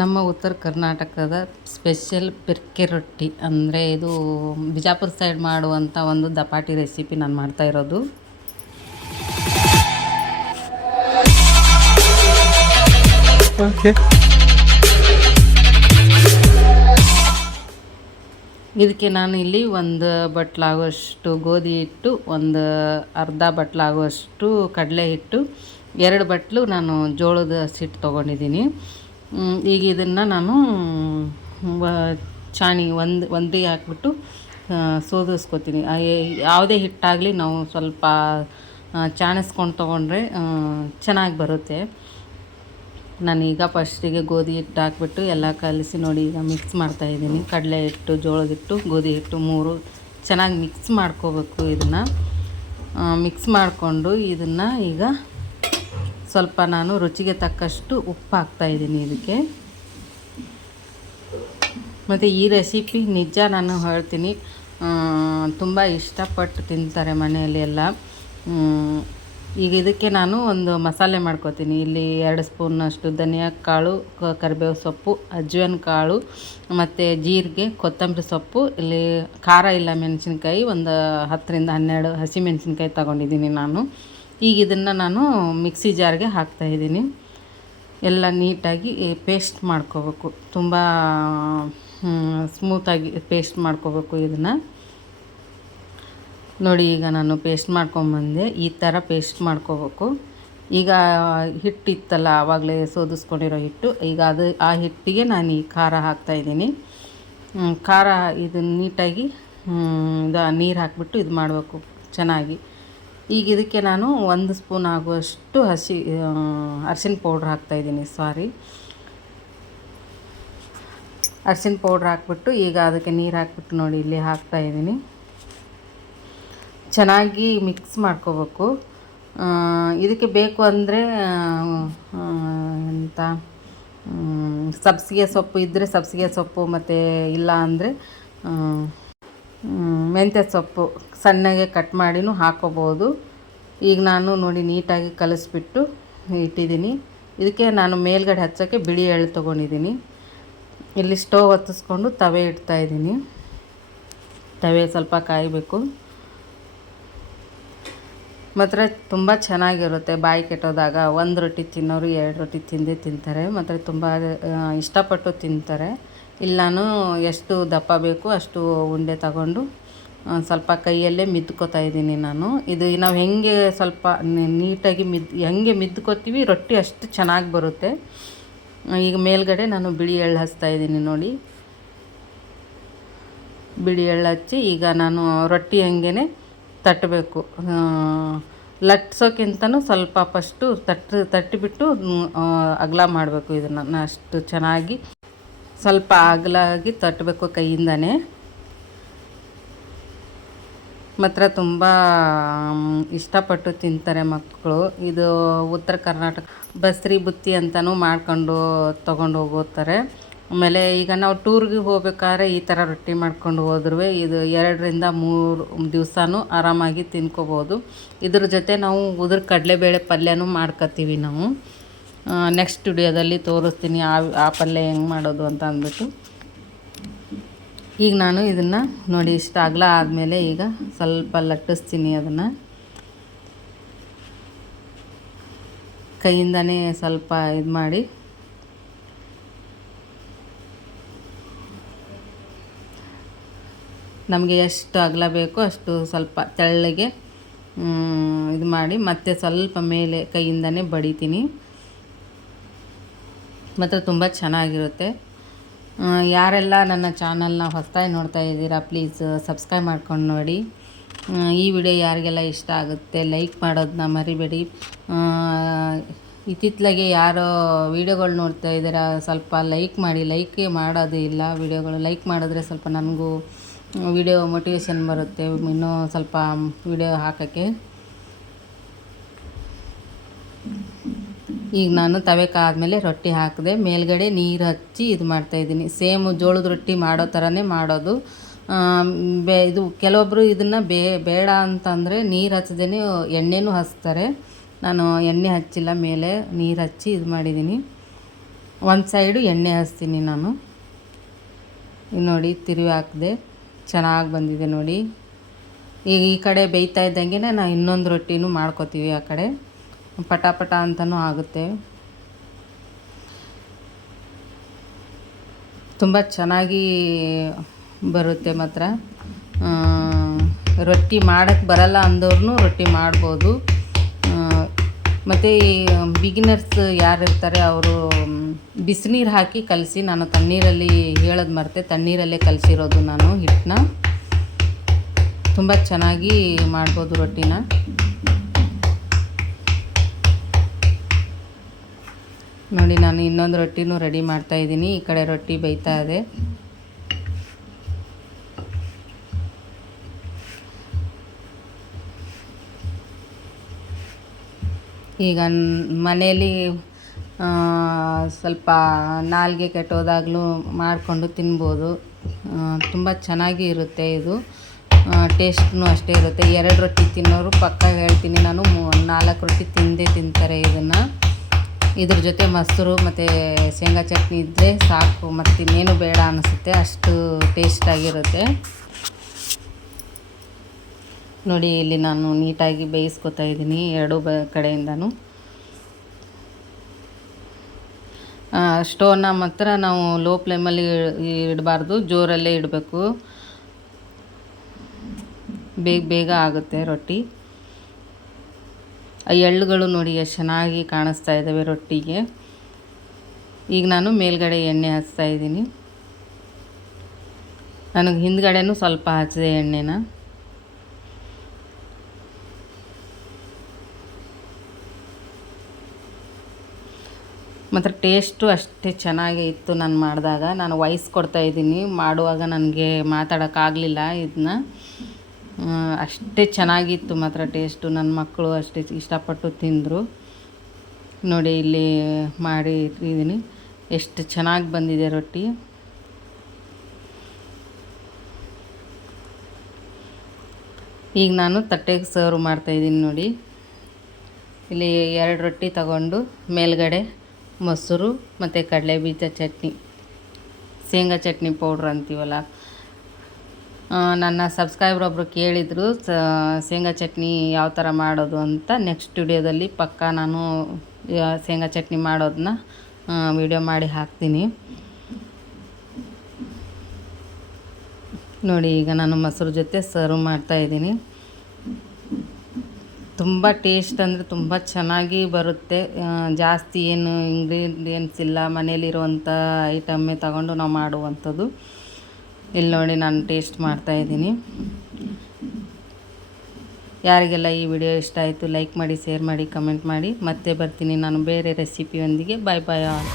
ನಮ್ಮ ಉತ್ತರ ಕರ್ನಾಟಕದ ಸ್ಪೆಷಲ್ ಪಿರ್ಕೆ ರೊಟ್ಟಿ ಅಂದರೆ ಇದು ಬಿಜಾಪುರ ಸೈಡ್ ಮಾಡುವಂಥ ಒಂದು ದಪಾಟಿ ರೆಸಿಪಿ ನಾನು ಮಾಡ್ತಾ ಇರೋದು. ಇದಕ್ಕೆ ನಾನು ಇಲ್ಲಿ ಒಂದು ಬಟ್ಲಾಗುವಷ್ಟು ಗೋಧಿ ಹಿಟ್ಟು, ಒಂದು ಅರ್ಧ ಬಟ್ಲಾಗುವಷ್ಟು ಕಡಲೆ ಹಿಟ್ಟು, 2 ಬಟ್ಲು ನಾನು ಜೋಳದ ಹಿಟ್ಟು ತೊಗೊಂಡಿದ್ದೀನಿ. ಈಗ ಇದನ್ನು ನಾನು ಚಾಣಿ ಒಂದಿಗೆ ಹಾಕ್ಬಿಟ್ಟು ಸೋದಿಸ್ಕೊತೀನಿ. ಯಾವುದೇ ಹಿಟ್ಟಾಗಲಿ ನಾವು ಸ್ವಲ್ಪ ಚಾಣಿಸ್ಕೊಂಡು ತೊಗೊಂಡ್ರೆ ಚೆನ್ನಾಗಿ ಬರುತ್ತೆ. ನಾನೀಗ ಫಸ್ಟಿಗೆ ಗೋಧಿ ಹಿಟ್ಟು ಹಾಕ್ಬಿಟ್ಟು ಎಲ್ಲ ಕಲಿಸಿ ನೋಡಿ ಈಗ ಮಿಕ್ಸ್ ಮಾಡ್ತಾಯಿದ್ದೀನಿ. ಕಡಲೆ ಹಿಟ್ಟು, ಜೋಳದ ಹಿಟ್ಟು, ಗೋಧಿ ಹಿಟ್ಟು 3 ಚೆನ್ನಾಗಿ ಮಿಕ್ಸ್ ಮಾಡ್ಕೋಬೇಕು. ಇದನ್ನು ಮಿಕ್ಸ್ ಮಾಡಿಕೊಂಡು ಇದನ್ನು ಈಗ ಸ್ವಲ್ಪ ನಾನು ರುಚಿಗೆ ತಕ್ಕಷ್ಟು ಉಪ್ಪು ಹಾಕ್ತಾಯಿದ್ದೀನಿ ಇದಕ್ಕೆ. ಮತ್ತು ಈ ರೆಸಿಪಿ ನಿಜ ನಾನು ಹೇಳ್ತೀನಿ, ತುಂಬ ಇಷ್ಟಪಟ್ಟು ತಿಂತಾರೆ ಮನೆಯಲ್ಲಿ ಎಲ್ಲ. ಈಗ ಇದಕ್ಕೆ ನಾನು ಒಂದು ಮಸಾಲೆ ಮಾಡ್ಕೋತೀನಿ. ಇಲ್ಲಿ 2 ಸ್ಪೂನಷ್ಟು ಧನಿಯಾ ಕಾಳು, ಕರಿಬೇವು ಸೊಪ್ಪು, ಅಜ್ವಾನ ಕಾಳು ಮತ್ತು ಜೀರಿಗೆ, ಕೊತ್ತಂಬರಿ ಸೊಪ್ಪು, ಇಲ್ಲಿ ಖಾರ ಇಲ್ಲ ಮೆಣಸಿನ್ಕಾಯಿ ಒಂದು 10ರಿಂದ 12 ಹಸಿಮೆಣಸಿನ್ಕಾಯಿ ತಗೊಂಡಿದ್ದೀನಿ ನಾನು. ಈಗ ಇದನ್ನು ನಾನು ಮಿಕ್ಸಿ ಜಾರ್ಗೆ ಹಾಕ್ತಾಯಿದ್ದೀನಿ. ಎಲ್ಲ ನೀಟಾಗಿ ಪೇಸ್ಟ್ ಮಾಡ್ಕೋಬೇಕು, ತುಂಬ ಸ್ಮೂತಾಗಿ ಪೇಸ್ಟ್ ಮಾಡ್ಕೋಬೇಕು ಇದನ್ನು. ನೋಡಿ ಈಗ ನಾನು ಪೇಸ್ಟ್ ಮಾಡ್ಕೊಂಬಂದೆ. ಈ ಥರ ಪೇಸ್ಟ್ ಮಾಡ್ಕೋಬೇಕು. ಈಗ ಹಿಟ್ಟಿತ್ತಲ್ಲ ಆವಾಗಲೇ ಸೋದಿಸ್ಕೊಂಡಿರೋ ಹಿಟ್ಟು, ಈಗ ಆ ಹಿಟ್ಟಿಗೆ ನಾನು ಈ ಖಾರ ಹಾಕ್ತಾಯಿದ್ದೀನಿ. ಖಾರ ಇದನ್ನು ನೀಟಾಗಿ ನೀರು ಹಾಕಿಬಿಟ್ಟು ಇದು ಮಾಡಬೇಕು ಚೆನ್ನಾಗಿ. ಈಗ ಇದಕ್ಕೆ ನಾನು 1 ಸ್ಪೂನ್ ಆಗುವಷ್ಟು ಅರಿಶಿನ ಪೌಡ್ರ್ ಹಾಕ್ತಾಯಿದ್ದೀನಿ. ಅರಿಶಿನ ಪೌಡ್ರ್ ಹಾಕ್ಬಿಟ್ಟು ಈಗ ಅದಕ್ಕೆ ನೀರು ಹಾಕ್ಬಿಟ್ಟು ನೋಡಿ ಇಲ್ಲಿ ಹಾಕ್ತಾಯಿದ್ದೀನಿ. ಚೆನ್ನಾಗಿ ಮಿಕ್ಸ್ ಮಾಡ್ಕೋಬೇಕು. ಇದಕ್ಕೆ ಬೇಕು ಅಂದರೆ ಸಬ್ಸಿಗೆ ಸೊಪ್ಪು ಇದ್ದರೆ ಸಬ್ಸಿಗೆ ಸೊಪ್ಪು, ಮತ್ತು ಇಲ್ಲ ಅಂದರೆ ಮೆಂತ್ಯ ಸೊಪ್ಪು ಸಣ್ಣಗೆ ಕಟ್ ಮಾಡಿನೂ ಹಾಕೋಬೋದು. ಈಗ ನಾನು ನೋಡಿ ನೀಟಾಗಿ ಕಲಿಸ್ಬಿಟ್ಟು ಇಟ್ಟಿದ್ದೀನಿ. ಇದಕ್ಕೆ ನಾನು ಮೇಲ್ಗಡೆ ಹಚ್ಚೋಕ್ಕೆ ಬಿಳಿ ಎಳ್ಳು ತೊಗೊಂಡಿದ್ದೀನಿ. ಇಲ್ಲಿ ಸ್ಟವ್ ಹೊತ್ತಿಸ್ಕೊಂಡು ತವೆ ಇಡ್ತಾಯಿದ್ದೀನಿ. ತವೆ ಸ್ವಲ್ಪ ಕಾಯಬೇಕು. ಮಾತ್ರ ತುಂಬ ಚೆನ್ನಾಗಿರುತ್ತೆ. ಬಾಯಿ ಕೆಟ್ಟೋದಾಗ 1 ರೊಟ್ಟಿ ತಿನ್ನೋರು 2 ರೊಟ್ಟಿ ತಿಂತಾರೆ. ಮತ್ತು ತುಂಬ ಇಷ್ಟಪಟ್ಟು ತಿಂತಾರೆ. ಇಲ್ಲಿ ನಾನು ಎಷ್ಟು ದಪ್ಪ ಬೇಕು ಅಷ್ಟು ಉಂಡೆ ತಗೊಂಡು ಸ್ವಲ್ಪ ಕೈಯಲ್ಲೇ ಮಿದ್ಕೋತಾ ಇದ್ದೀನಿ ನಾನು. ಇದು ನಾವು ಹೆಂಗೆ ಸ್ವಲ್ಪ ನೀಟಾಗಿ ಹೆಂಗೆ ಮಿದ್ಕೋತೀವಿ ರೊಟ್ಟಿ ಅಷ್ಟು ಚೆನ್ನಾಗಿ ಬರುತ್ತೆ. ಈಗ ಮೇಲ್ಗಡೆ ನಾನು ಬಿಳಿ ಎಳ್ಳು ಹಚ್ತಾಯಿದ್ದೀನಿ ನೋಡಿ. ಬಿಳಿ ಎಳ್ಳು ಹಚ್ಚಿ ಈಗ ನಾನು ರೊಟ್ಟಿ ಹಂಗೆ ತಟ್ಟಬೇಕು. ಲಟ್ಸೋಕ್ಕಿಂತನೂ ಸ್ವಲ್ಪ ಫಸ್ಟು ತಟ್ಟಿಬಿಟ್ಟು ಅಗಲ ಮಾಡಬೇಕು. ಇದನ್ನು ಅಷ್ಟು ಚೆನ್ನಾಗಿ ಸ್ವಲ್ಪ ಅಗಲಾಗಿ ತಟ್ಟಬೇಕು ಕೈಯಿಂದನೇ. ಮಾತ್ರ ತುಂಬ ಇಷ್ಟಪಟ್ಟು ತಿಂತಾರೆ ಮಕ್ಕಳು. ಇದು ಉತ್ತರ ಕರ್ನಾಟಕ ಬಸ್ರಿ ಬುತ್ತಿ ಅಂತಲೂ ಮಾಡ್ಕೊಂಡು ತೊಗೊಂಡು ಹೋಗ್ತಾರೆ. ಆಮೇಲೆ ಈಗ ನಾವು ಟೂರ್ಗೆ ಹೋಗ್ಬೇಕಾದ್ರೆ ಈ ಥರ ರೊಟ್ಟಿ ಮಾಡ್ಕೊಂಡು ಹೋದ್ರೂ ಇದು 2ರಿಂದ 3 ದಿವಸನೂ ಆರಾಮಾಗಿ ತಿನ್ಕೋಬೋದು. ಇದ್ರ ಜೊತೆ ನಾವು ಉದುರು ಕಡಲೆಬೇಳೆ ಪಲ್ಯನೂ ಮಾಡ್ಕೊತೀವಿ ನಾವು. ನೆಕ್ಸ್ಟ್ ವಿಡಿಯೋದಲ್ಲಿ ತೋರಿಸ್ತೀನಿ ಆ ಪಲ್ಯ ಹೆಂಗೆ ಮಾಡೋದು ಅಂತ ಅಂದ್ಬಿಟ್ಟು. ಈಗ ನಾನು ಇದನ್ನು ನೋಡಿ ಇಷ್ಟು ಅಗಲ ಆದಮೇಲೆ ಈಗ ಸ್ವಲ್ಪ ಲಟ್ಟಿಸ್ತೀನಿ. ಅದನ್ನು ಕೈಯಿಂದನೇ ಸ್ವಲ್ಪ ಇದು ಮಾಡಿ ನಮಗೆ ಎಷ್ಟು ಅಗಲ ಬೇಕೋ ಅಷ್ಟು ಸ್ವಲ್ಪ ತೆಳ್ಳಗೆ ಇದು ಮಾಡಿ ಮತ್ತೆ ಸ್ವಲ್ಪ ಮೇಲೆ ಕೈಯಿಂದನೇ ಬಡಿತೀನಿ. ಮತ್ತು ತುಂಬ ಚೆನ್ನಾಗಿರುತ್ತೆ. ಯಾರೆಲ್ಲ ನನ್ನ ಚಾನಲ್ನ ಹೊಸದಾಗಿ ನೋಡ್ತಾ ಇದ್ದೀರಾ ಪ್ಲೀಸ್ ಸಬ್ಸ್ಕ್ರೈಬ್ ಮಾಡ್ಕೊಂಡು ನೋಡಿ. ಈ ವಿಡಿಯೋ ಯಾರಿಗೆಲ್ಲ ಇಷ್ಟ ಆಗುತ್ತೆ ಲೈಕ್ ಮಾಡೋದನ್ನ ಮರಿಬೇಡಿ. ಇತ್ತಿತ್ತಲಾಗೆ ಯಾರೋ ವೀಡಿಯೋಗಳು ನೋಡ್ತಾ ಇದ್ದೀರಾ ಸ್ವಲ್ಪ ಲೈಕ್ ಮಾಡಿ. ಲೈಕೇ ಮಾಡೋದು ಇಲ್ಲ ವೀಡಿಯೋಗಳು. ಲೈಕ್ ಮಾಡಿದ್ರೆ ಸ್ವಲ್ಪ ನನಗೂ ವಿಡಿಯೋ ಮೋಟಿವೇಶನ್ ಬರುತ್ತೆ ಇನ್ನೂ ಸ್ವಲ್ಪ ವಿಡಿಯೋ ಹಾಕೋಕ್ಕೆ. ಈಗ ನಾನು ತವೆ ಕಾದ್ಮೇಲೆ ರೊಟ್ಟಿ ಹಾಕಿದೆ, ಮೇಲ್ಗಡೆ ನೀರು ಹಚ್ಚಿ ಇದು ಮಾಡ್ತಾಯಿದ್ದೀನಿ. ಸೇಮ್ ಜೋಳದ ರೊಟ್ಟಿ ಮಾಡೋ ಥರನೇ ಮಾಡೋದು. ಇದು ಕೆಲವೊಬ್ಬರು ಇದನ್ನು ಬೇಡ ಅಂತಂದರೆ ನೀರು ಹಚ್ಚದೇನೆ ಎಣ್ಣೆನೂ ಹಚ್ತಾರೆ. ನಾನು ಎಣ್ಣೆ ಹಚ್ಚಿಲ್ಲ, ಮೇಲೆ ನೀರು ಹಚ್ಚಿ ಇದು ಮಾಡಿದ್ದೀನಿ. ಒಂದು ಸೈಡು ಎಣ್ಣೆ ಹಚ್ತೀನಿ ನಾನು. ನೋಡಿ ತಿರುವಿ ಹಾಕಿದೆ, ಚೆನ್ನಾಗಿ ಬಂದಿದೆ ನೋಡಿ. ಈಗ ಈ ಕಡೆ ಬೇಯ್ತಾ ಇದ್ದಂಗೆ ನಾವು ಇನ್ನೊಂದು ರೊಟ್ಟಿನೂ ಮಾಡ್ಕೋತೀವಿ. ಆ ಕಡೆ ಪಟ ಪಟ ಅಂತಲೂ ಆಗುತ್ತೆ. ತುಂಬ ಚೆನ್ನಾಗಿ ಬರುತ್ತೆ ಮಾತ್ರ. ರೊಟ್ಟಿ ಮಾಡೋಕ್ಕೆ ಬರಲ್ಲ ಅಂದವ್ರೂ ರೊಟ್ಟಿ ಮಾಡ್ಬೋದು. ಮತ್ತು ಈ ಬಿಗಿನರ್ಸ್ ಯಾರಿರ್ತಾರೆ ಅವರು ಬಿಸಿನೀರು ಹಾಕಿ ಕಲಸಿ, ನಾನು ತಣ್ಣೀರಲ್ಲಿ ಹೇಳೋದು ಮರೆತೆ, ತಣ್ಣೀರಲ್ಲೇ ಕಲಸಿರೋದು ನಾನು ಹಿಟ್ಟನ್ನ. ತುಂಬ ಚೆನ್ನಾಗಿ ಮಾಡ್ಬೋದು ರೊಟ್ಟಿನ. ನೋಡಿ ನಾನು ಇನ್ನೊಂದು ರೊಟ್ಟಿನೂ ರೆಡಿ ಮಾಡ್ತಾಯಿದ್ದೀನಿ. ಈ ಕಡೆ ರೊಟ್ಟಿ ಬೇಯ್ತಾ ಇದೆ. ಈಗ ಮನೆಯಲ್ಲಿ ಸ್ವಲ್ಪ ನಾಲಿಗೆ ಕೆಟ್ಟೋದಾಗಲೂ ಮಾಡಿಕೊಂಡು ತಿನ್ಬೋದು. ತುಂಬ ಚೆನ್ನಾಗಿ ಇರುತ್ತೆ ಇದು. ಟೇಸ್ಟ್ನೂ ಅಷ್ಟೇ ಇರುತ್ತೆ. 2 ರೊಟ್ಟಿ ತಿನ್ನೋರು ಪಕ್ಕ ಹೇಳ್ತೀನಿ ನಾನು 4 ರೊಟ್ಟಿ ತಿಂತಾರೆ ಇದನ್ನು. ಇದ್ರ ಜೊತೆ ಮೊಸರು ಮತ್ತು ಶೇಂಗಾ ಚಟ್ನಿ ಇದ್ದರೆ ಸಾಕು, ಮತ್ತು ಇನ್ನೇನು ಬೇಡ ಅನಿಸುತ್ತೆ, ಅಷ್ಟು ಟೇಸ್ಟಾಗಿರುತ್ತೆ. ನೋಡಿ ಇಲ್ಲಿ ನಾನು ನೀಟಾಗಿ ಬೇಯಿಸ್ಕೊತಾ ಇದ್ದೀನಿ 2 ಕಡೆಯಿಂದನೂ. ಸ್ಟೋವ್ನ ಮಾತ್ರ ನಾವು ಲೋ ಫ್ಲೇಮಲ್ಲಿ ಇಡಬಾರ್ದು, ಜೋರಲ್ಲೇ ಇಡಬೇಕು. ಬೇಗ ಆಗುತ್ತೆ ರೊಟ್ಟಿ. ಆ ಎಳ್ಳುಗಳು ನೋಡಿ ಎಷ್ಟು ಚೆನ್ನಾಗಿ ಕಾಣಿಸ್ತಾ ಇದ್ದಾವೆ ರೊಟ್ಟಿಗೆ. ಈಗ ನಾನು ಮೇಲ್ಗಡೆ ಎಣ್ಣೆ ಹಚ್ತಾ ಇದ್ದೀನಿ. ನನಗೆ ಹಿಂದ್ಗಡೆನೂ ಸ್ವಲ್ಪ ಹಚ್ಚಿದೆ ಎಣ್ಣೆನ. ಮತ್ತು ಟೇಸ್ಟು ಅಷ್ಟೇ ಚೆನ್ನಾಗೇ ಇತ್ತು. ನಾನು ಮಾಡಿದಾಗ ನಾನು ವಾಯ್ಸ್ ಕೊಡ್ತಾಯಿದ್ದೀನಿ, ಮಾಡುವಾಗ ನನಗೆ ಮಾತಾಡೋಕ್ಕಾಗಲಿಲ್ಲ ಇದನ್ನ. ಅಷ್ಟೇ ಚೆನ್ನಾಗಿತ್ತು ಮಾತ್ರ ಟೇಸ್ಟು. ನನ್ನ ಮಕ್ಕಳು ಅಷ್ಟೇ ಇಷ್ಟಪಟ್ಟು ತಿಂದರು. ನೋಡಿ ಇಲ್ಲಿ ಮಾಡಿ ಇಟ್ಟಿದ್ದೀನಿ, ಎಷ್ಟು ಚೆನ್ನಾಗಿ ಬಂದಿದೆ ರೊಟ್ಟಿ. ಈಗ ನಾನು ತಟ್ಟೆಗೆ ಸರ್ವ್ ಮಾಡ್ತಾಯಿದ್ದೀನಿ ನೋಡಿ. ಇಲ್ಲಿ 2 ರೊಟ್ಟಿ ತಗೊಂಡು ಮೇಲ್ಗಡೆ ಮೊಸರು ಮತ್ತು ಕಡಲೆ ಬೀಜ ಚಟ್ನಿ, ಶೇಂಗಾ ಚಟ್ನಿ ಪೌಡ್ರ್ ಅಂತೀವಲ್ಲ. ನನ್ನ ಸಬ್ಸ್ಕ್ರೈಬರ್ ಒಬ್ಬರು ಕೇಳಿದರು ಶೇಂಗಾ ಚಟ್ನಿ ಯಾವ ಥರ ಮಾಡೋದು ಅಂತ. ನೆಕ್ಸ್ಟ್ ವಿಡಿಯೋದಲ್ಲಿ ಪಕ್ಕಾ ನಾನು ಶೇಂಗಾ ಚಟ್ನಿ ಮಾಡೋದನ್ನ ವಿಡಿಯೋ ಮಾಡಿ ಹಾಕ್ತೀನಿ. ನೋಡಿ ಈಗ ನಾನು ಮೊಸರು ಜೊತೆ ಸರ್ವ್ ಮಾಡ್ತಾಯಿದ್ದೀನಿ. ತುಂಬ ಟೇಸ್ಟ್ ಅಂದರೆ ತುಂಬ ಚೆನ್ನಾಗಿ ಬರುತ್ತೆ. ಜಾಸ್ತಿ ಏನು ಇಂಗ್ರೀಡಿಯೆಂಟ್ಸ್ ಇಲ್ಲ, ಮನೇಲಿರುವಂಥ ಐಟಮ್ಮೇ ತಗೊಂಡು ನಾವು ಮಾಡುವಂಥದ್ದು. ಇಲ್ಲಿ ನೋಡಿ ನಾನು ಟೇಸ್ಟ್ ಮಾಡ್ತಾಯಿದ್ದೀನಿ. ಯಾರಿಗೆಲ್ಲ ಈ ವಿಡಿಯೋ ಇಷ್ಟ ಆಯಿತು ಲೈಕ್ ಮಾಡಿ, ಶೇರ್ ಮಾಡಿ, ಕಮೆಂಟ್ ಮಾಡಿ. ಮತ್ತೆ ಬರ್ತೀನಿ ನಾನು ಬೇರೆ ರೆಸಿಪಿಯೊಂದಿಗೆ. ಬಾಯ್ ಬಾಯ್ ಆಲ್.